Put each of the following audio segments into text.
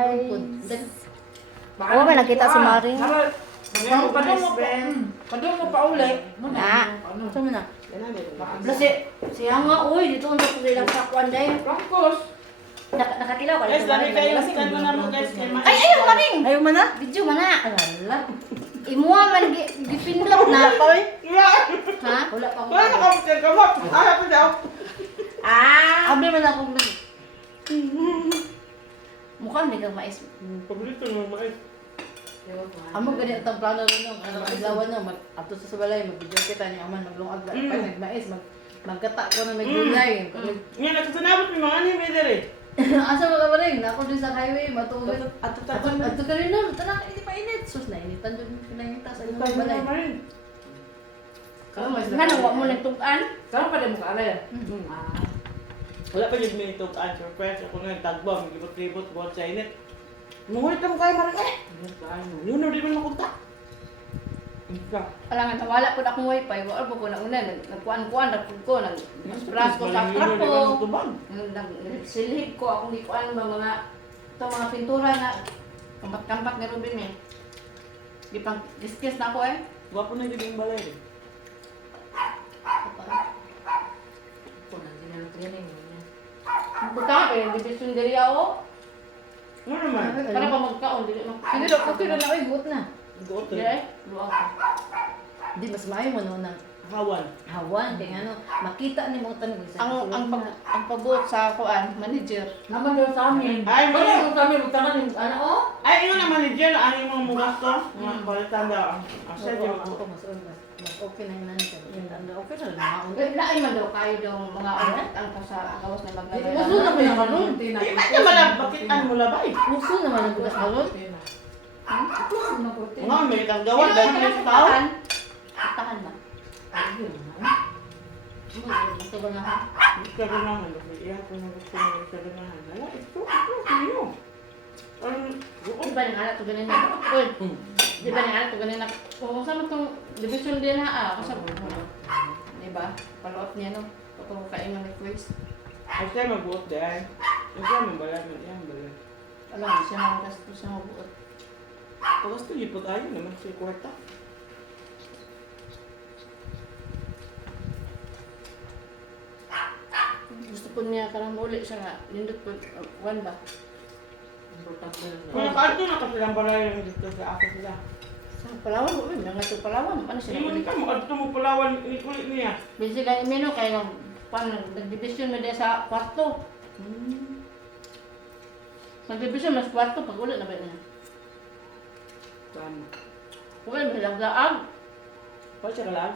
guys. Oh, may nakita si Mari. Padung mo pa uli. Na. Ito mo na. Siya nga, uy, dito ang nakulilang sakwan dahil. Rangkos. Nakatilaw ka. Guys, lami kayo. Sikan mo na mo guys. Ay, ayaw maring! Ayaw mo na? Video man na. Alala. Imuha man, gipindot na. Ha? Wala pa ako. Wala na kami kay kamot. Ayaw ko daw. Abi man ako. Mukhang hindi kang mais. Paborito ng mais. Amo ganito ang plano rin nung adlawan na ato sa balay mag-video kita ni aman maglungag pa nagmais magkata ko na may gulay. Nga, nagkasanabot may mga anime dere. Asa mo ka ba rin? Ako din sa highway matulog. Ato Ato ka rin na, tara hindi pa init. Sus na initan doon pinangita sa inyong balay. Nga nang wak mo nagtugan. Saan pa din mo kaalay? Wala pa yung minitog ang surprise. Ako nga tagbang, libot-libot, buhat sa init. Mungulit lang kayo marang eh. Yun na rin man makunta. Wala nga, wala po na akong wifi. Wala po ko na una. Nagkuhan-kuhan, nagpug ko. Nag-brush ko sa trapo. Nagsilhig ko. Akong di ko ano mga pintura na kampat-kampat ni Ruben eh. Di pang diskis na ako eh. Gwapo na yung balay eh. Buta eh, division diri ako. Ano naman? Para pa magkaon, dili mo. Hindi daw okay na ay buot na. Goot Dili eh. luwag ko. Di mas maayo mo no nang Hawan. hawan kay ano makita ni mo tanong sa Ang pagbuot sa kuan, manager. Naman daw sa amin. Ay, Wala wala. yung sa amin. Magtangan yung ano oh. Ay, yun ang manager. Ang yung mga gasto. Mga balitan daw. Ang sa sadyo. ako mas okay na yun nanti. Okay na lang. Lain man daw kayo daw mga ang sa gawas na maglagay. Uso na mo yung ano. Ay, naman lang. Bakit ang mula ba eh? Puso naman ang bukas balot. Uso na po. Mga may kang gawa. Dahil sa tao. Tahan ba? Ito ba nga ha? Ito rin naman. Iya ko na gusto mo ito rin naman. Wala, ito. Sino? Di ba nga to ganin na? Uy. Di ba nga to ganin na? Kung saan itong division din ha? Kasi di ba? Palot niya no. Kung kain ng request. Ay, siya magbuot dahil. Ay, siya mabalad. Yan, balad. Alam, siya mga gasto siya mabuot. Pagkas ito, lipot ayaw naman sa kwarta. Gusto po niya karang uli siya nga. Nindot po, one ba? Kung nakaarto na kasi lang balay yung dito sa ako sila. Sa Palawan mo, nga ito Palawan. Ano siya Hindi uli? mo ka, makaarto mo palawan, ikulit niya. Busy ka imino kaya nag-division mo din sa kwarto. Nag-division mo sa kwarto pag uli na ba niya? Tama. Uli mo laglaag. Pa siya kalag?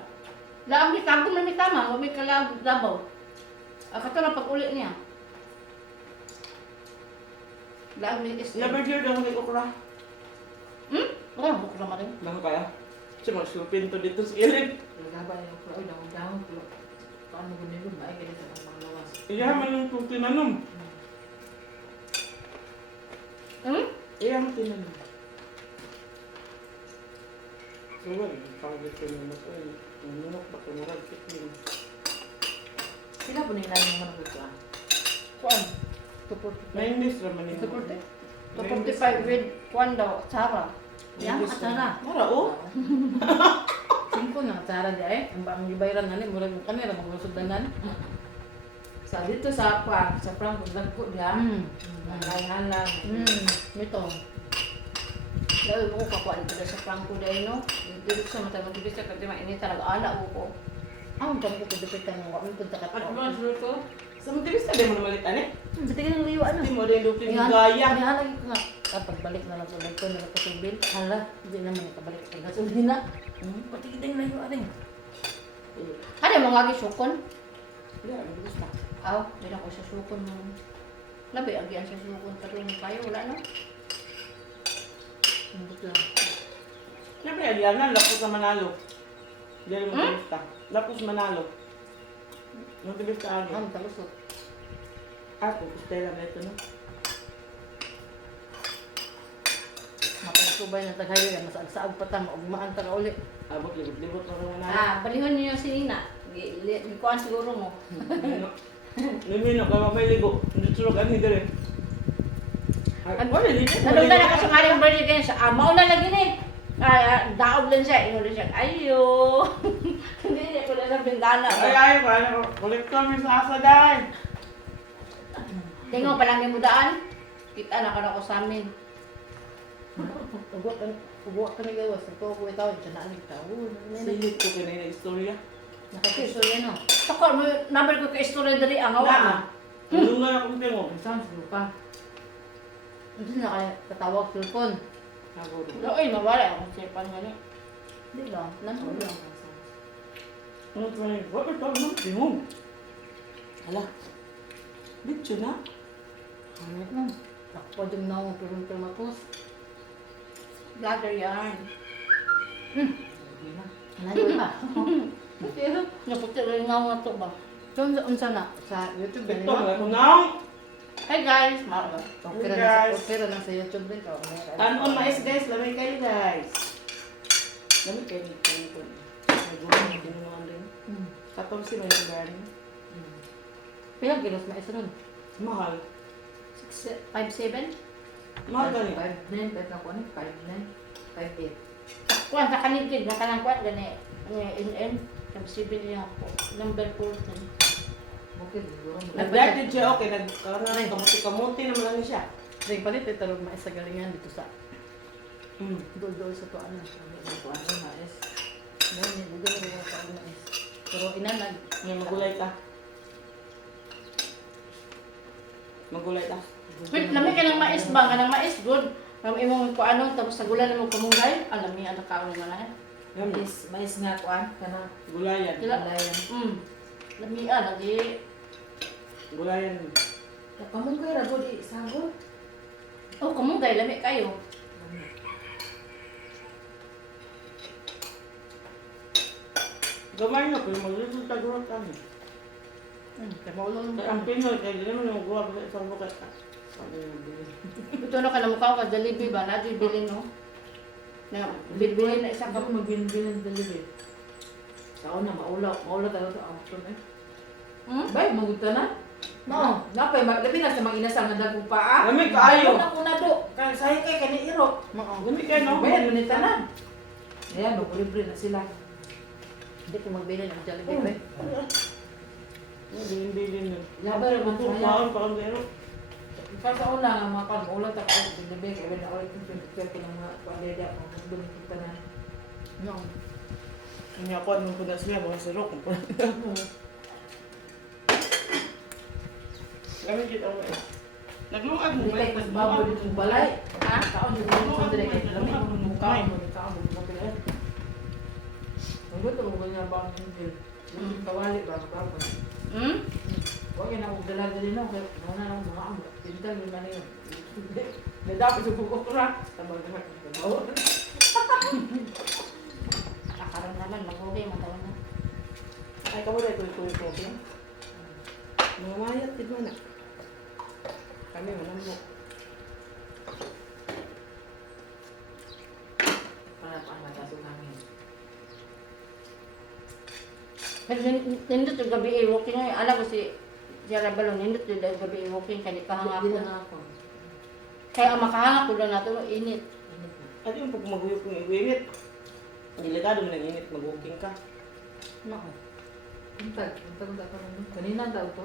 Laag ni Kago may tama, may kalag dabaw. Kato na pag uli niya. Laag ni is. Never heard ako ng okra. Wala mo ko naman rin. Lang kaya? Siya magsulpin to dito sa ilid. Nagabay yung flow. Daw. Paano ko nilo ba? Ay, ganito ang mga lawas. Iya man yung kung tinanom. Iya man tinanom. Wala, pang dito yung mas ay. Nanunok ba kumurag kitnin. Sila po nila yung mga nagkuhan. Kuan. 90s naman yung. 245 with kuan daw, Sara. Yan, atsara. Mara oh. Singko na atsara di ay. Ang gibayran na ni murag mo kanira magsudanan. Sa dito sa Pang, sa Pang, lagko niya. Nalayan lang. Ito. Dahil ko kakuan ko sa Franco dahil no. Dito sa mata mo dito kasi mainit talaga ala ko. Ang pang ko dipit ng wa mo punta ka. At mo ang sulo ko? Sa matilis na din mo naman ane. Bitigan ng liwa ano. Hindi mo rin lupin yung gaya. Yan lagi ko nga. Kapag balik na lang ulit ko nila katubil. Hala, hindi naman ikabalik ko na sulhin na. Pati kita yung layo rin. Ano mo nga sukon? Hindi, ano gusto? Aw, di na ko sa sukon mo. Labi agyan sa sukon pero mo kayo wala no. Ambot lang. Siyempre, Aliana, lapos sa Manalo. Dahil mo turista. Lapos Manalo. Magturista ano? Talusot. Ako, Stella na ito, no? Mapagtubay na tagayo yan. Masaag-saag pa tama. Ugmaan ta ka uli. Abot, libot-libot na Manalo. Balihon niyo si Nina. Kuan siguro mo. Lumino, kaya may ligo. Hindi surog ang hidere. Wala, hindi. Nalunggan ako sa maring birthday kayo sa mauna lagi ni. Daog din siya, ingon din siya, ayo. Hindi niya ko na sa bintana. Ay, wala. Kolektor mo sa asa, day. Tingnan pa lang yung mudaan. Kita na ka na ko sa amin. Ubuwa ka na gawas. Ito ako itaw. Diyan na aling tao. Silip ko kanina yung istorya. Nakakisuya no. Ako, number ko ka istorya dali ang awa. Tulungan akong tingo. Saan siguro pa? Hindi na kaya katawag cellphone. Ay, mawala ako sa ipan nga ni. Hindi lang. Nandun lang. Ano ba yun? Wala ito ang tingo. Hala. Dito na. Hangat na. Ako din na akong turun-turun mapos. Vlogger yarn. Hindi na. Nandun pa. Naputi rin nga nga to ba? So, unsa na? Sa YouTube ba Ito, nila? wala ko na. Hey guys, Mara. Okay na guys. okay na sa YouTube din. Tanon mais guys, lamay kayo guys. Lamay kayo dito. Nagulong na tinunuan din. Katong si Mayang Gani. Pilang kilos mais nun? Mahal. 5'7"? Mahal gani. 5'9", kahit na ko ano, 5'9", 5'8". Kuwan sa kanigid, na kanang kuwan gani. In. 7 niya ako. Number 14. Okay, siguro. Nag-diet siya, okay. Nag-karoon kamuti naman lang siya. Ring palit ito talog mais sa galingan dito sa Hmm. dool sa tuan na. Ito ano, mais. Dahil niya dugay rin yung taong mais. Pero inanag. Ngayon, magulay ka. Magulay ka. Wait, lami ka ng mais ba? Ka ng mais, good. Ang imong kuano, tapos sa gula mo kamunggay. Alam niya, anak ka na na. Yan. Mais nga kuan, kana. Gulayan. Sila. Layan. Lami lagi. Gulayan. Kamunggay ra gud isagol. Oh, kamunggay, lami kayo. Gamay na, pero magluto tagurot kami. Kaya maulong Kaya ang Pinoy, kaya hindi naman yung guwag sa isang bukas ka. Sabi yung bili. Ito na ka na mukha ka, Jollibee ba? Na Jollibee, no? Na, bilbilin na isa ka. Ako magbinbilin delivery. Sa una, maulaw talaga ang option eh. Bay, maguta na. No. Napay, labi na sa mga inasal na dagong paa. Lamig kaayo. Una do. Kaya sayo kay kani iro. Mao. Lamig kayo, no? Bayan, manita na. Ayan, magbulibri na sila. Hindi ko magbili ng Jollibee ba? Bilin-bilin na. Labay naman Kung tayo. saan pa kang gano'n. Kasi sa una nga mga kan, ulat ako delivery kaya na ulit yung pwede ng mga paaleda ko. Doon kita na. No. Kanya ako, anong punas niya, mga sirok. Lamig kita mo eh. Naglungag mo Hindi ba? kayo mas baboy dito yung balay. Ha? Kaon yung mga mga dire kayo. Lamig mo yung mukha mo. Kaon yung mga pila. Ang gusto mo ganyan ba ang hindi? Kawali ba? Kapag. Huwag yan ako dala din no. Kaya muna lang mga amo. Pintal yung mga yun. Nadapit yung bukok ko na. Tabang na ako. Kakaroon naman, mag-uwi, matawag na. Ay, kamulay ko yung kopi. Mga mayat, di ba na? Kami, manambo. Para pa nagaso namin. Pero nindot yung gabi i-walking ngayon. Alam ko si Jara Balong, nindot yung gabi i-walking. Kaya di kahanga Hindi ko. na ako. Kaya ang makahanga ko lang natin, init. Ano yung pag maguyok kong iwinit? Delikado mo ng init, mag-walking ka. No. Untag ko naman. Kanina daw to.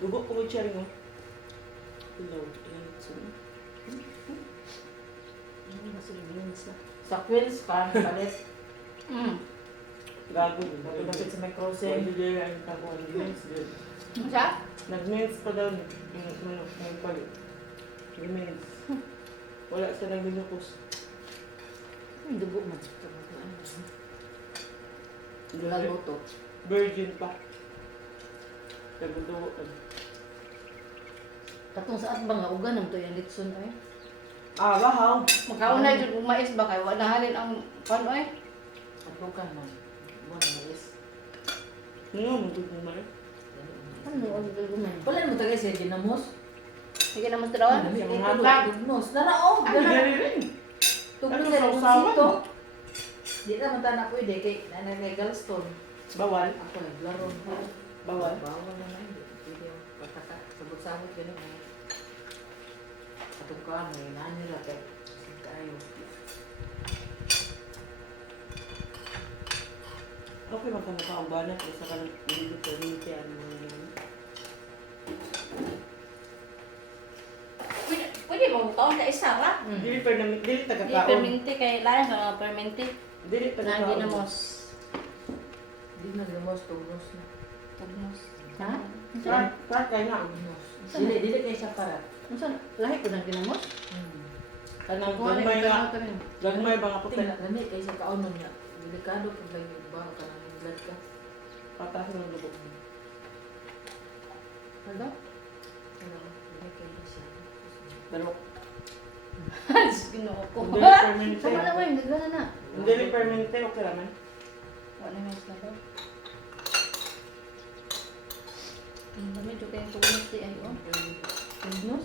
Dugo ko siya rin, oh. Ilaw, so. Sa quills pa, palit. Gago. Napilapit sa may Kasi crossing. hindi dyan ang kakuha ng mens dyan. Sa? Nag-mens pa daw yung manok ng palit. Yung-mens. Wala sa nang binukos. Ang dugo man. Lago to. Virgin pa. Tagudugo. Katong sa atbang nga ugan nam to yung litson ay. Ah, bahaw. Magkauna dyan kung mais ba kayo, wala halin ang pano eh. Ato ka man. Buwan na is. Ano, magdugong mali. Ano ang dugo man? Wala naman tagay siya ginamos. Sige na mas tarawan. Dami Sa kay mga tulo. vlog. Tugnos. Dara oh. Ay, Dara. gani rin. Tugnos Ano, sa sausawan? sito. Di na mata na pwede kay nanay kay Galston. Bawal. Ako naglaro. Bawal. Bawal na na hindi. Pwede yung pagkaka. Sabot-sabot ganun. Atong kaan, may naan nila kay tayo. Okay, magkamukha ang banat. Isa ka ng hindi community. Ano mo yun? Pwede mo kaon ta isa ra. Dili pa namin, dili Di taga-kaon. perminti kay lain sa mga perminti. Dili pa Na taga-kaon. ginamos. Di na lumos, tugnos na. Tugnos. Ha? Karat kayo nga. Tugnos. Dili kayo sa karat. Unsa lahi ko nang ginamos? Kanang Kuha na gagmay yung nga. tanaw tanin. Gagmay ba nga po Tingnan, lami kayo sa kaunon niya. Delikado kung kayo ba ka nang blood ka. Patas ng dugo. Ano? Ano, lami kayo siya. Pero, Ginoo ko. kung dili permanente. Sama na way, nagana na. Kung dili permanente, okay naman. Wala na sa ko. Dami jud kay tugnos di ay oh. Tugnos?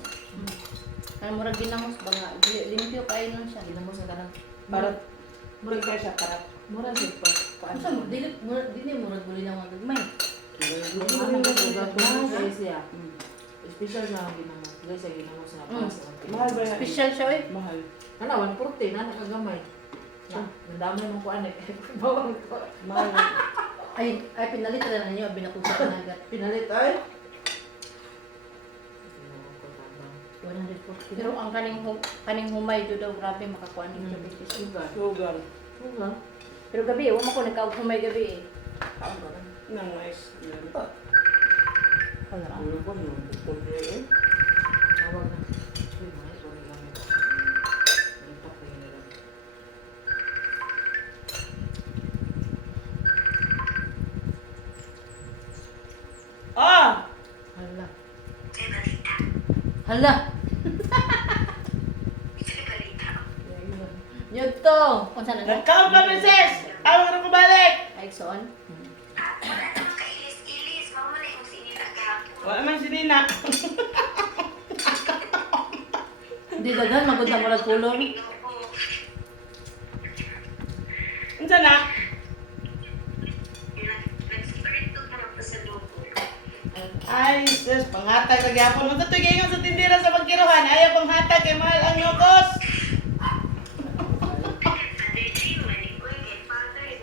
Ano mura ginamos ba nga dili limpyo kay nun siya. Ginamos sa kanang Para, muli kayo siya karat. mura sa pa. Unsa mo dili murag buli na mga gagmay. Ano ba Mas. siya? Special na ang ginamos. Dahil sa ginamos na Mm. pas. Mahal ba yan? Special siya eh. Mahal. Ano, 140 na nakagamay. Na, nandamay mong kuan eh. Bawang ko. Mahal. Ay pinalit na ninyo binakusa ka na agad. Pinalit ay. 140. Pero ang kaning humay jud daw grabe makakuha ni diabetes. Sugar. Sugar. Sugar. Pero gabi, wala ko nagka-humay gabi eh. Kaon ka na. Nang nice. Wala. Ano ko, yung pagkulde eh. Tawag na. Uy, mahal ko na gamit. Nalitak na yun nila. Ah! Hala. Hala. Yun to. Unsa na no? Nagkaon ka, princess! Tawag na ko balik! Ay son. Wala man si Nina. Di daghan magud na murag kulong. Unsa na? Ay, sis, panghatag na gyapon. Unsa to gingon sa tindera sa pagkiruhan? Ayaw panghatag kay mahal ang yokos.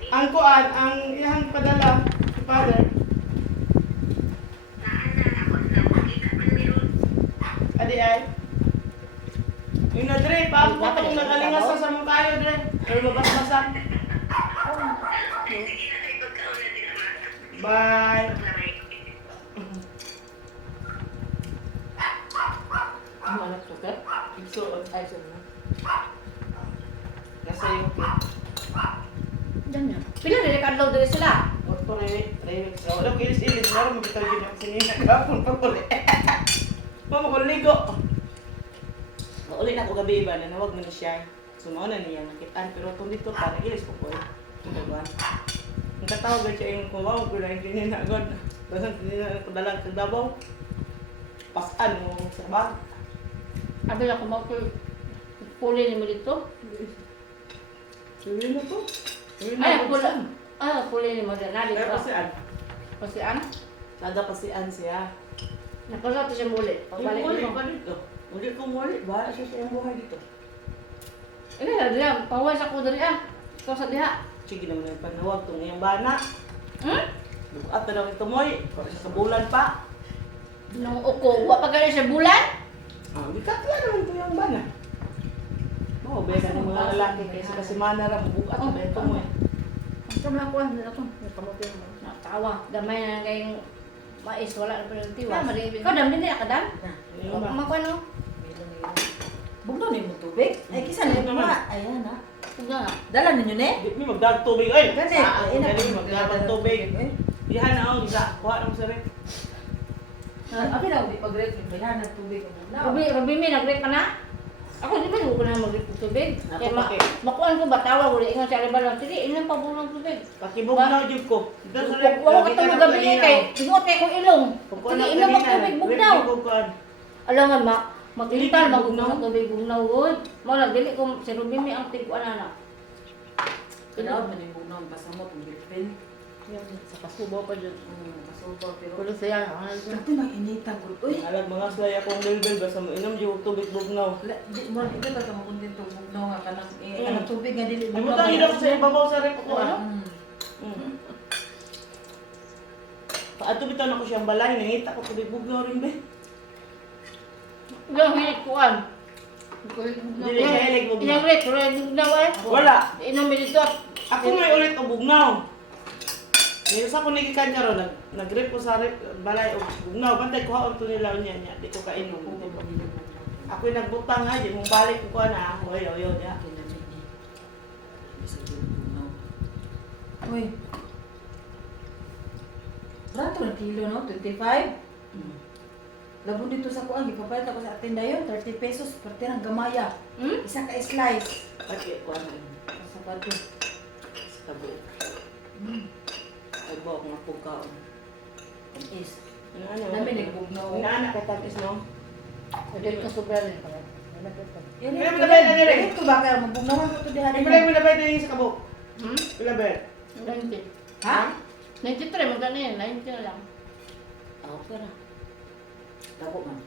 Ang kuan, ang iyang padala, si father. Adi ay. Yung na Dre, paano pa itong nagalingas sa mong kayo, Dre? Pero mabas-basan. Bye. Ano anak sugar? Igsuot. Ay, sugar na. Nasa iyo, okay. Diyan yan. Pila na kadlaw diri sila. Otto, Rene. So, wala ko ilis-ilis. Meron mo bitaw yun ako sinina. Kapon pa ko Mama ko ligo. Mauli na ako gabi iba. Nanawag mo na siya. Sumaon na niya. Nakitaan. Pero itong dito pa. Nag-ilis ko po. Ang katawag siya yung kumawa ko na hindi niya na agad. Basta hindi na padalag sa Davao. Pasan mo sa bag. Abi ako mo puli ni mo dito. Sabi na to. Ay, pula. Ah, puli ni mo na Kaya dito. pasian. Pasian. Sada pasian siya. Nakasa to siya muli. Pagbalik Muli mo. pa dito. Muli ko muli. Bahala siya sa iyong buhay dito. Ini na diha, pawas ako diri ah. Ikaw sa diha. Sige naman yung panawag itong iyong bana. Hmm? Bukat na lang ito mo sa bulan pa. Nung uko, wa pa gali siya bulan. Ah, bikat yan naman ito yung bana. Oo, beka ng mga lalaki kaysa kasi mana ra bukat na ito mo eh. Ang sama ko na ako. Kamote mo. Natawa. Gamay na kayong mais, wala na pa ng tiwas. Kaya, malibig. Ikaw dam din niya kadam. Yung ba? Kumakuha no? Bugnaw ni mo tubig? Ay, kisa na naman. mga. Ayan ha. Tugna nga. Dala ninyo ne? Di mi magdag tubig ay. Gani. Saan Ay, ko dali magdag tubig. Eh. Dihan na ako isa. Kuha ng sarili. Abi na, di pag-rep. Bilan ng tubig. Ruby mi nag-rip ka na? Ako di ba ko na mag-rip ng tubig? Ako Kaya bakit? makuan ko batawa wala ingon sa libalon. Sige, ilang pa bulong tubig. Pakibog na jud ko. Dito sa rep. Wala ko itong gabi niya kay bingot kay kong ilong. Sige, ilang pa tubig bugnaw. Alam nga ma, maglimpal Dili, magugnaw bugnaw. sa tubig bugnaw gud. Mao lang dili ko si Ruby mi ang tig ana na. Kailangan man yung bugnaw. Pasamot ang bilpin. Yan, sa kasubo pa dyan. Kasubaw pero. Kulo siya, ano Dati nang initan ko. Uy! Alag mga slay akong bilbil basta mo inom yung tubig bugnaw. Di mo ito ka makuntin to bugnaw nga kanang kanang tubig nga dili Ay mo tayo ako sa ibabaw sa rep ko ano? Paato bitaw na ko siyang balay, nangita ko tubig bugnaw rin ba? Yung hilig ko an. Dili siya hilig bugnaw. Yung red, red na eh. Wala. Inom dito. Ako may ulit o bugnaw. Ngayon sa ko nagikan karon nag-rep ko sa rep balay o bugnaw. Bantay ko haon to nila niya niya. Di ko kainom. Ako'y nagbutang nga, di mong balik ko na. Oy, oy, oy. Uy. Rato na kilo no, 25. Labon dito sa kuan, gipapalit ako sa atin dayon, 30 pesos parte ng gamaya. Isa ka slice. Pati ko ano. Sa parte. Sa tabi. Ay ba, kung napugkaon. Is. Ano? Dami nagbugnaw. Inaanak ka tapos no? Dili ka sobra rin pala. Yan Pero mo na ba, yan ko ba kaya magbugnawan ko to di hari. Ibalik mo na ba ito sa kabuk? Hmm? Ilabel. 90. Ha? 93, magkano yan? 90 na lang. Okay ra. Dako man.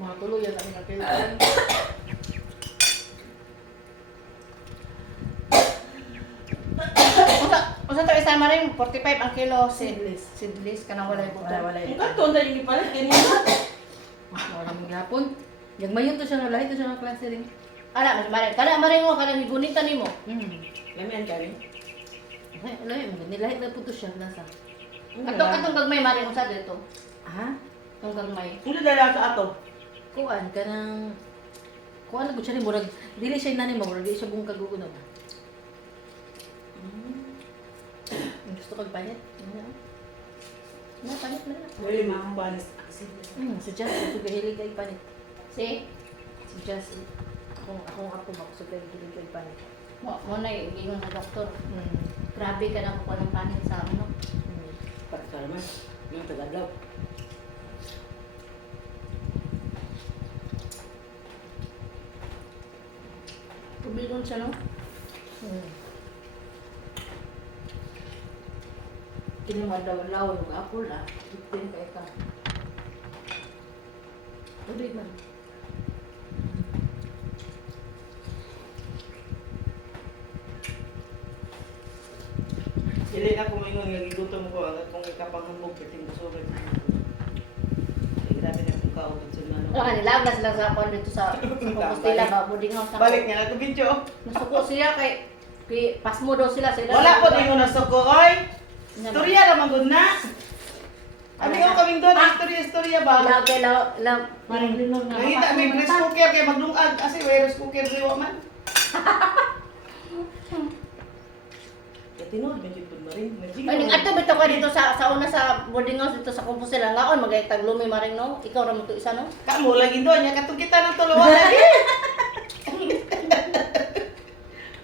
Mga tulo yan ang nakailan. Usa to isa maring 45 ang kilo Seedless. seedless kanang walay buto. Wala. Ang kanton na yung ipalit, ganyan. Maraming gapon. Yung mayon to siya na lahi to siya na klase rin. Ana, mas maring kana maring mo kanang higunita nimo. Lamian ka rin. Lahi mo, nilahi na po to siya nasa. Atong gagmay maring usa dito. Ha? Atong gagmay. Ano dala sa ato? Kuan ka ng... Kuan na ko siya rin, murag... Dili siya nani mo, murag di siya buong kagugunod. Gusto kong panit? Panit na lang. Wala mga panis. Si Jazz, gusto kahilig kay panit. Si Si Jazz, akong ako gusto kahilig kay panit. mo na ingon sa doktor. Grabe ka na ko ng panit sa ano. Pati ka naman. Yung tagadlaw. Tubilon siya no. Kini madawlaw yung apple ah. 15 ka eka. Tubig man. Dili na ko maingon nga gigutom ko ang akong ikapanghambog kiting gusto rin. Ay grabe na kung kaubod sa Wala nano. kanila na sila sa kon dito sa Compostela ba boarding house na. Balik niya na ko video. Nasuko siya kay pasmo daw sila sila. Wala po din mo nasuko, oy. Storya naman gud na. Abi ko kaming doon, istorya ba? Lagi la maring lingon nga. Nakita may rice cooker kay magdungag kasi may rice cooker diwa man. Tinod medyo pud maring. Ay, ning ato bitaw ka dito sa una sa boarding house dito sa Compostela ngaon magay taglumi maring no. Ikaw ra mo to isa no. Kamu lagi doon nya katong kita ng tuluwa lagi.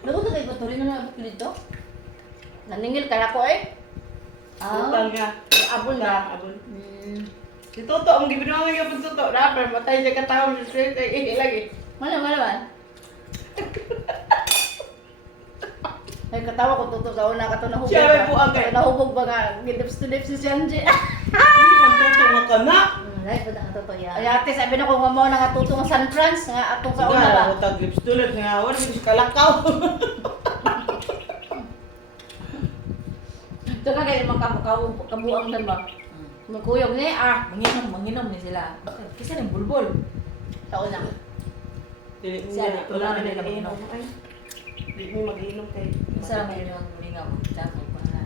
Naku ka kay Patuloy na nabot dito? Naningil kaya ko eh. Utang nga. Abon na. Abon. Si Toto ang gibinaw nga pud Toto. Dapat matay siya katawo sa street ay lagi. Mana man. Ay katawa ko tuto sa una kato nahubog. Siya may buang kay. Nahubog ba nga gidips to dips si Sanji. Hindi man Toto nga kana. Lahi pa na ang totoo yan. Ay ate sabi na ko nga mo nga tuto nga San Franz nga atong sa una ba. Nga utang grips tulad nga wala gyud siya kalakaw. Ito ka kaya kabuang na ba? Magkuyog ni Manginom ni sila. Kasi ning bulbul. sa una. Dili mo Siya, na wala na na nila mag-inom. mag-inom. Dili mo mag-inom kay. Isa lang yun yung mulingaw. Tsaka pa na.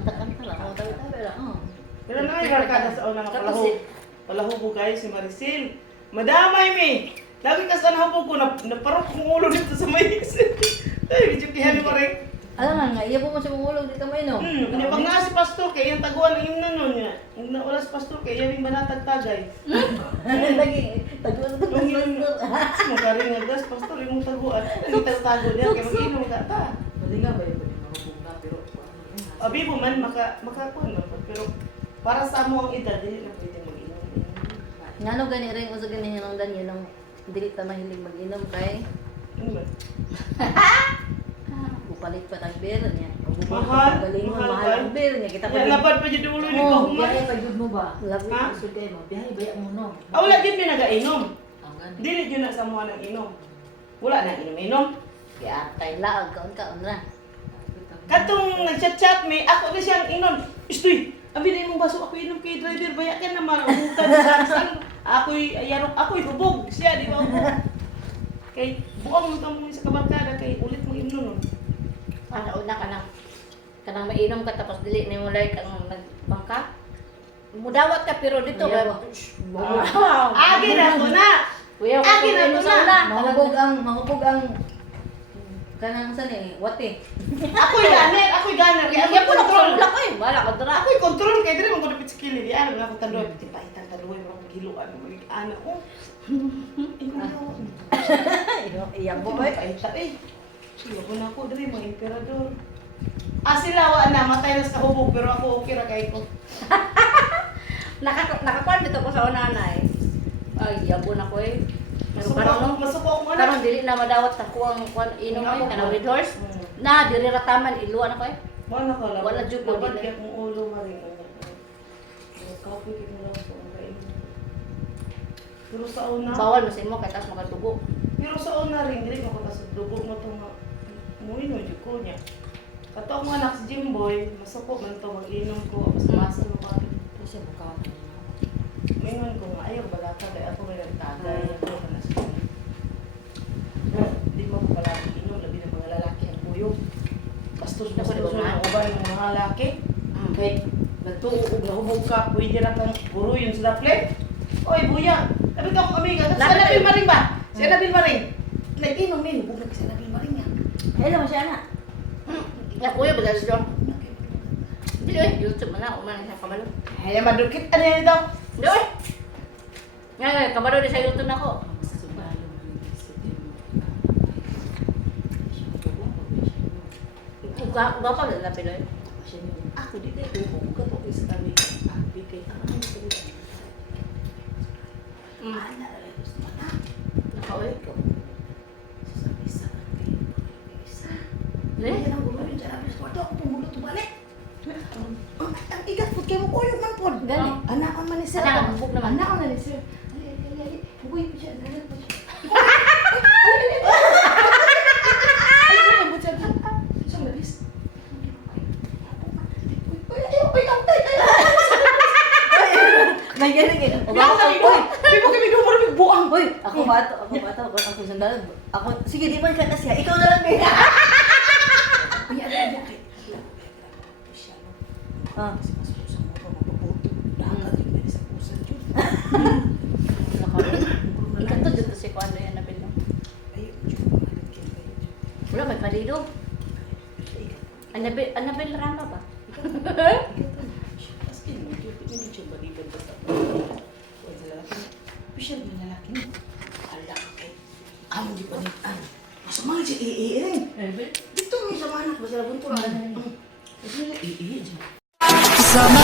Kanta-kanta lang. O, tabi-tabi lang. Pero na may barkada sa una nga palaho. Palaho ko kayo si Maricel. Madamay mi. Lagi ka sa nahubog ko naparok kong ulo dito sa may. Ay, medyo kihan mo rin. Alam nga, iya po mo siya mumulog dito mo ino. Hindi pag nga si pastor kay yung taguan ng imnan nun niya. Yung wala si pastor kay yung banatag tagay. Lagi, taguan ito. Yung yun, magaling nga gas, pastor, yung taguan. Yung tago niya, kaya mag-inom ka ta. Malingaw ba yun? Mahubog na pero Abi mo man, makakuan na po. Pero para sa mo ang edad, hindi na pwede mag-inom. Nga no, gani rin ko sa ganihin ng danyo nang dili ta mahilig mag-inom kay Ano ba? palit pa tag beer niya. Mahal, Galingon, mahal mahal ba? ang beer niya. Kita pa Ya, din. lapad pa dyan ulo ni Oh, Kahuman. Biyahe pa yun mo ba? Labi Ha? ko sugay mo. Biyahe baya mo no. Wala din may nag-ainom. Ang gani. Dili yun na sa mga nang inom. Wala na inom-inom. Kaya kay laag kaon na. Katong nag-chat-chat may ako na siyang inom. Istoy, abi na imong baso ako inom kay driver baya ka naman umutan sa san. Ako'y ayarok, ako'y hubog. Siya di ba hubog. Kay buang mo tamo sa kabarkada kay ulit mo imnon. Para una ka na. Kanang mainom ka tapos dili ni mo like ang nagbangka. Mudawat ka pero dito Ayaw. ba? Wow. Agi na ko na. Kuya ko Akin na ko to sa na. una. Mahubog ang kanang san eh, wate. Ako'y ganer. Kaya Kaya ako po na control. ko eh. Wala ka dra. Ako'y control kay dire mo gudupit sa kilid. Di ano na ako tandoy. Tipaitan tandoy mo giluan mo ana ko. Iyang boy. Paita eh. Sila ko na ako dire mo emperador. Sila wa na matay na sa hubog pero ako okay ra kay ko. Nakakuan dito ko sa una na eh. Ay, yabo na ko eh. Pero karon Masuko ko na. karon dili na madawat ako ang kuan inom ay kanang red horse. Na diri ra taman iluan ako eh. Wala ka lang. Wala jud ko Dapat din. kaya kung ulo maring. Coffee kit mo lang ko ang kain. Pero sa una. Bawal mo sa imo kay tas makatubo. Pero sa una rin, dili ko kapasod dugo mo ito nga. Muino, dyan ko niya. Kato ang anak si Jimboy, masuko man ito, mag-inom ko, masa mo pa. Ito siya mukha ko. Mingon ko nga, ayaw balata, kaya ako may nagtagay, ako ka na sa Di mo ko palagi inom, labi ng mga lalaki ang buyog. Bastos Ako, di ba, na ma? uban ng mga lalaki. Kay, nagtuog, nahubog ka, pwede na kang buruyin sa daple. Oy, buya, sabi ka ako amiga, sa Nabil Maring ba? Si Nabil Maring. Nag-inom min, hubog na si Nabil Maring yan. Hello, siya na. Ya kuya ba dito? Dili eh YouTube man na man sa kabalo. Ay, madukit, ano yan daw? Dili eh. Nga kabalo di sa YouTube nako. Basta subalo man yung isip din mo. Uga pa na piloy. Ako di kayo hubog ka to sa kami. Di kayo, ano yung sabi? Ana, gusto mo na. Nakaway ko. Isa, isa. Ne? Yan ang gulo yun dyan. Abis ko ito, ako pumulot balik. Ang igat po kayo mo kuyo man po. Gani. Anak ang man ni sir. Anak ang bubog naman. Anak ang man ni sir. Ali. Bugoy po siya. Dalag po siya. Ay, ang butsa. Saan labis? Uy, ang tay. Nagyaring eh. Uy, di mo kami dumarabig buang. Hoy, ako bato, ako sandalan. Ako, sige, di man ka na siya. Ikaw na lang din. Uy, ano. Ah, Kasi mas pusa mo pa mapaputo. Dagat yung dali sa pusa dyan. Ikato dito si kuan yan na pilo. Ayun, dyan. Mahalit kayo kayo dyan. Wala may palido. Ikat. Annabel Rama ba? Tapos hindi siya balikan basta. Huwag sa lalaki. Pisyal yung lalaki mo. Ala, okay. Amo di panitan. Masama siya iiin. Dito may samahan at basta bunturan. Ito nila iiin dyan. Sama